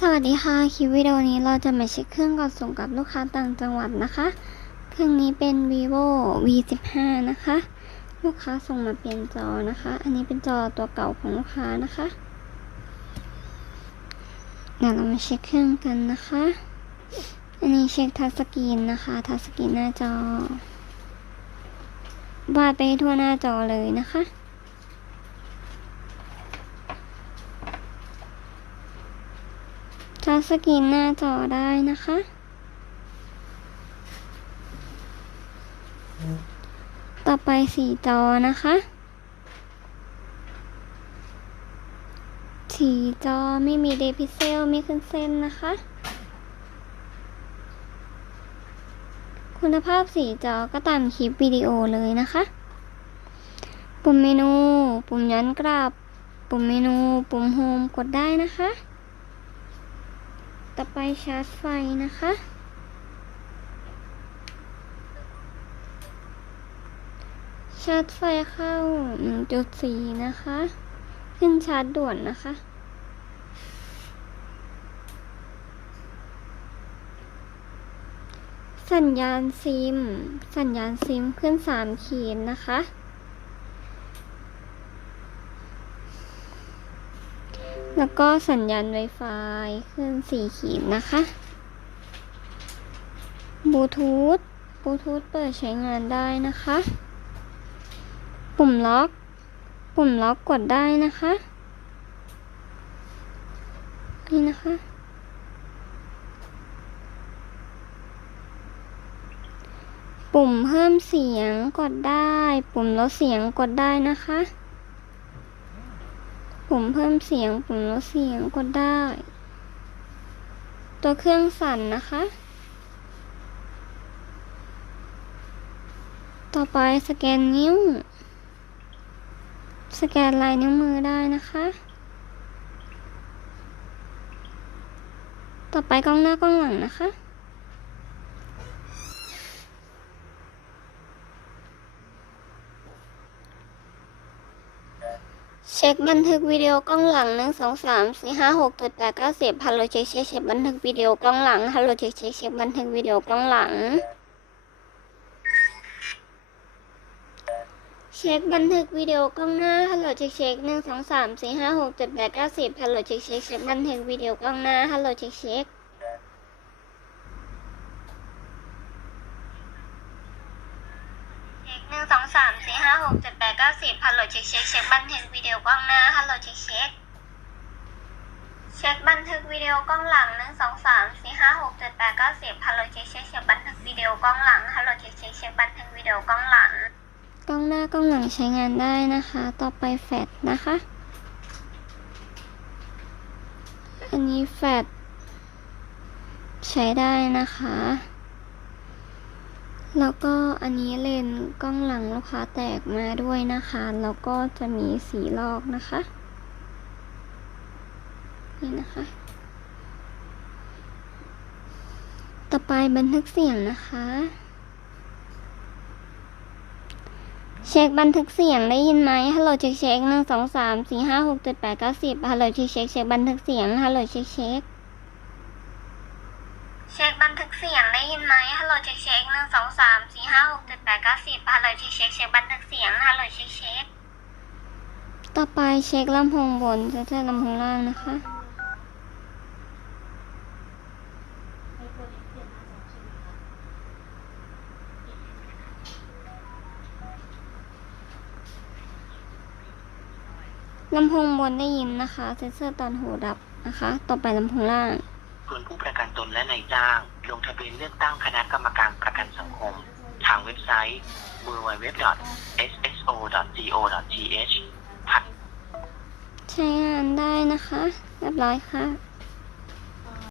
สวัสดีค่ะ คลิปวิดีโอนี้เราจะมาเช็คเครื่องก่อนส่งกับลูกค้าต่างจังหวัดนะคะ เครื่องนี้เป็น vivo v15 นะคะ ลูกค้าส่งมาเปลี่ยนจอนะคะ อันนี้เป็นจอตัวเก่าของลูกค้านะคะ เดี๋ยวเรามาเช็คเครื่องกันนะคะ อันนี้เช็คทัชสกรีนนะคะ ทัชสกรีนหน้าจอวาดไปทั่วหน้าจอเลยนะคะ ทัชสกรีนหน้าจอได้นะคะ ต่อไปสีจอนะคะ สีจอไม่มีเดพิเซลไม่ขึ้นเส้นนะคะ คุณภาพสีจอก็ตามคลิปวิดีโอเลยนะคะ ปุ่มเมนู ปุ่มย้อนกลับ ปุ่มเมนู ปุ่มโฮมกดได้นะคะ ต่อไปชาร์จไฟนะคะ ชาร์จไฟเข้า 1.4 นะคะ ขึ้นชาร์จด่วนนะคะ สัญญาณซิม สัญญาณซิมขึ้น 3 ขีดนะคะ แล้วก็สัญญาณ Wi-Fi ขึ้น4ขีดนะคะบลูทูธบลูทูธเปิดใช้งานได้นะคะ ปุ่มล็อก ปุ่มล็อกกดได้นะคะ นี่นะคะ ปุ่มเพิ่มเสียงกดได้ ปุ่มลดเสียงกดได้นะคะ ปุ่มเพิ่มเสียง ปุ่มลดเสียงกดได้ ตัวเครื่องสั่นนะคะ ต่อไปสแกนนิ้ว สแกนลายนิ้วมือได้นะคะ ต่อไปกล้องหน้ากล้องหลังนะคะ เช็คบันทึกวิดีโอกล้องหลังหนึ่งสองสามสี่ห้าหกเจ็ดแปดเก้าสิบฮัลโหลเช็คเช็คเช็คบันทึกวิดีโอกล้องหลังฮัลโหลเช็คเช็คเช็คบันทึกวิดีโอกล้องหลัง เช็คบันทึกวิดีโอกล้องหน้าฮัลโหลเช็คเช็คหนึ่งสองสามสี่ห้าหกเจ็ดแปดเก้าสิบฮัลโหลเช็คเช็คเช็คบันทึกวิดีโอกล้องหน้าฮัลโหลเช็คเช็คเช็ค หนึ่งสองสามสี่ห้าหกเจ็ดแปดเก้าสิบฮัลโหลเช็คเช็คเช็คบันทึกวิดีโอกล้องหน้าฮัลโหลเช็คเช็คเช็คบันทึกวิดีโอกล้องหลังหนึ่งสองสามสี่ห้าหกเจ็ดแปดเก้าสิบฮัลโหลเช็คเช็คเช็คบันทึกวิดีโอกล้องหลังฮัลโหลเช็คเช็คเช็คบันทึกวิดีโอกล้องหลังกล้องหน้ากล้องหลังใช้งานได้นะคะ ต่อไปแฟลชนะคะ อันนี้แฟลชใช้ได้นะคะ แล้วก็อันนี้เลนกล้องหลังลูกค้าแตกมาด้วยนะคะ แล้วก็จะมีสีลอกนะคะ นี่นะคะ ต่อไปบันทึกเสียงนะคะ เช็คบันทึกเสียงได้ยินไหมฮัลโหลเช็คเช็คหนึ่งสองสามสี่ห้าหกเจ็ดแปดเก้าสิบฮัลโหลเช็คเช็คเช็คบันทึกเสียงฮัลโหลเช็คเช็ค เช็คบันทึกเสียงได้ยิน ฮัลโหลเช็คเช็คหนึ่งสองสามสี่ห้าหกเจ็ดแปดเก้าสิบฮัลโหลเช็คเช็คเช็คบันทึกเสียงฮัลโหลเช็คเช็คต่อไปเช็คลำโพงบนจะเจอลำโพงล่างนะคะ ลำโพงบนได้ยินนะคะ เซนเซอร์ตอนหูดับนะคะ ต่อไปลำโพงล่าง ควนผู้ประกันตนและนายจ้าง ลงทะเบียนเลือกตั้งคณะกรรมการประกันสังคม ทางเว็บไซต์ www.sso.go.th ใช้งานได้นะคะ เรียบร้อยค่ะ